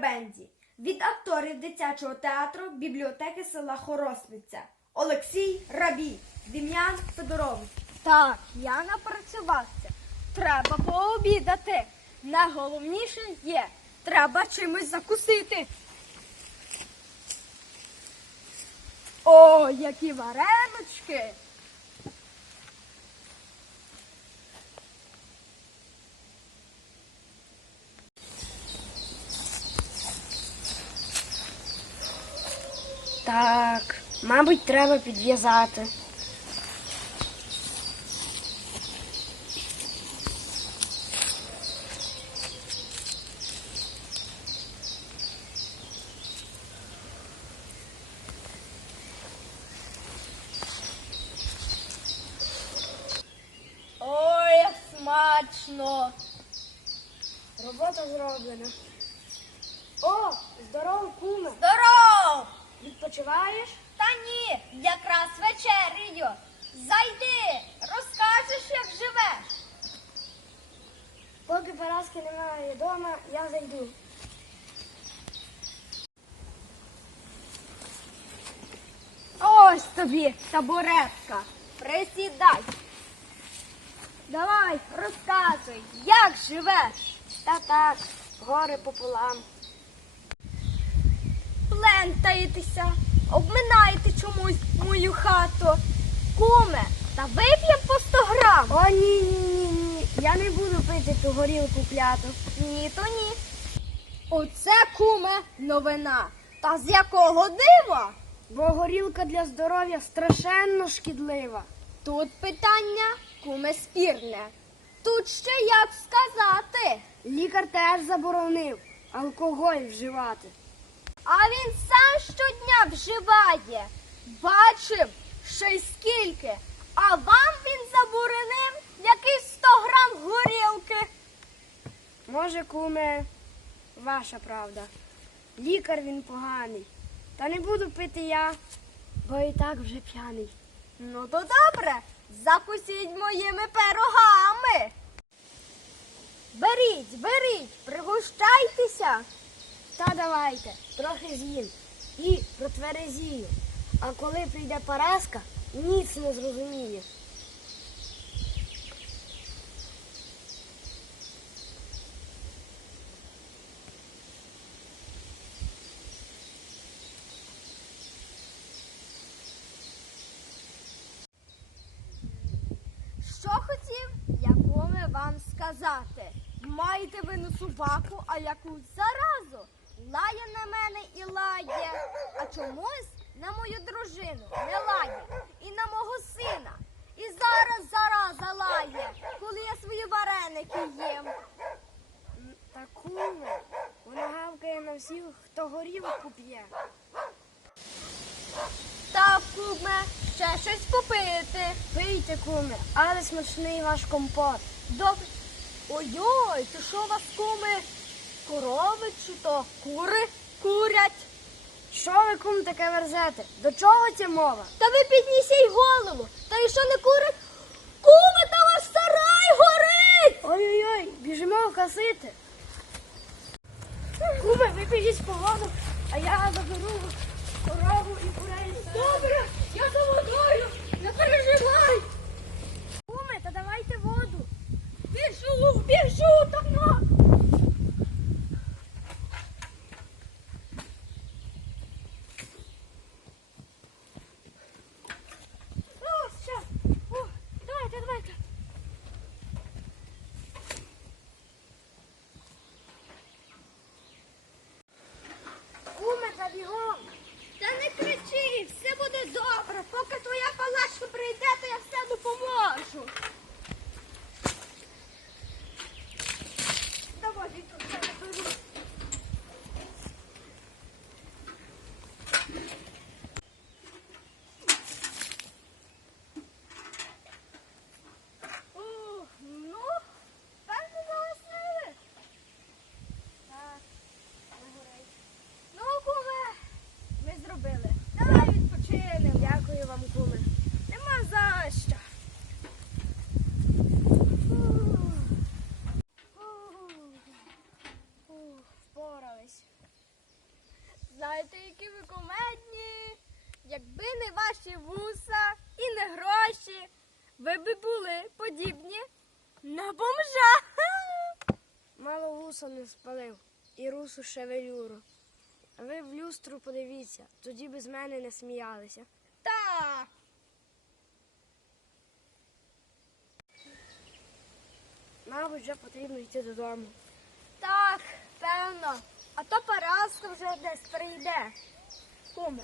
Требенді від акторів дитячого театру бібліотеки села Хоросниця Олексій Рабій, Дем'ян Федорович. Так, я напрацювався. Треба пообідати. Найголовніше є, треба чимось закусити. О, які вареночки! Так, мабуть, треба підв'язати. Ой, як смачно! Робота зроблена. О, здорово, куме. Здоров! Відпочиваєш? Та ні, якраз вечерію. Зайди, розкажеш, як живеш. Поки Параски немає вдома, я зайду. Ось тобі табуретка. Присідай. Давай, розказуй, як живеш. Та так, гори пополам. Плентаєтеся, обминаєте чомусь мою хату. Куме, та вип'єм по 100 грам. О, ні, ні, ні, ні. Я не буду пити ту горілку кляту. Ні, то ні. Оце, куме, новина. Та з якого дива? Бо горілка для здоров'я страшенно шкідлива. Тут питання, куме, спірне. Тут ще як сказати. Лікар теж заборонив алкоголь вживати. А він сам щодня вживає. Бачив, ще й скільки. А вам він заборонив якийсь 100 грам горілки. Може, куме, ваша правда. Лікар він поганий. Та не буду пити я, бо і так вже п'яний. Ну то добре, закусіть моїми пирогами. Беріть, беріть, пригощайтеся. Та давайте, трохи з'їм і протверезію. А коли прийде Параска, ніц не зрозуміє. Що хотів, якому вам сказати? Маєте вину собаку, а якусь заразу. Лає на мене і лає, а чомусь на мою дружину не лає. І на мого сина. І зараз зараза лає, коли я свої вареники їм. Та куме, вона гавкає на всіх, хто горілку п'є. Так, куме, ще щось попити. Пийте, куме, але смачний ваш компот. Добре. Ой-ой, то що у вас, куми? Корови чи то кури курять? Що ви, кум, таке верзете? До чого ця мова? Та ви піднісіть голову. Та і що не курить? Куми, та ваш сарай горить! Ой-ой-ой, біжимо гасити. Куме, ви підіть по воду, а я заберу корову і курей. Добре, я за водою, не переживай. Куме, та давайте воду. Біжу, біжу, та на. О, ще. О, давайте, давайте. Куме, та бігом. Та не кричи, все буде добре. Поки твоя палачка прийде, то я все допоможу. Знаєте, які ви комедні. Якби не ваші вуса і не гроші, ви би були подібні на бомжа. Мало вуса не спалив і русу шевелюру. А ви в люстру подивіться, тоді без мене не сміялися. Так. Мабуть, вже потрібно йти додому. Так, певно. А то Параска вже десь прийде. Куме,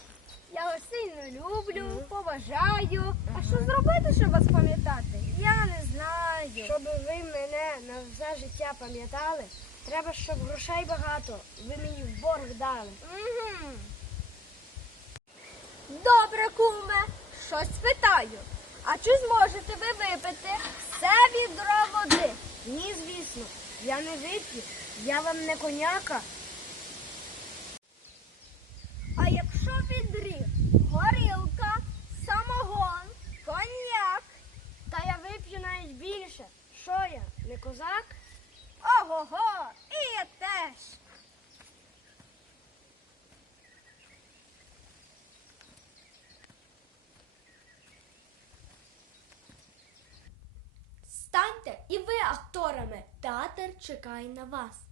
я вас сильно люблю, поважаю. А що зробити, щоб вас пам'ятати? Я не знаю. Щоб ви мене на все життя пам'ятали, треба, щоб грошей багато ви мені в борг дали. Добре, куме, щось питаю. А чи зможете ви випити все відро води? Ні, звісно, я не вип'ю, я вам не коняка. А якщо відрі, горілка, самогон, коньяк, Та я вип'ю навіть більше. Що я, не козак? ого-го, і я теж. Станьте і ви акторами. Театр чекає на вас.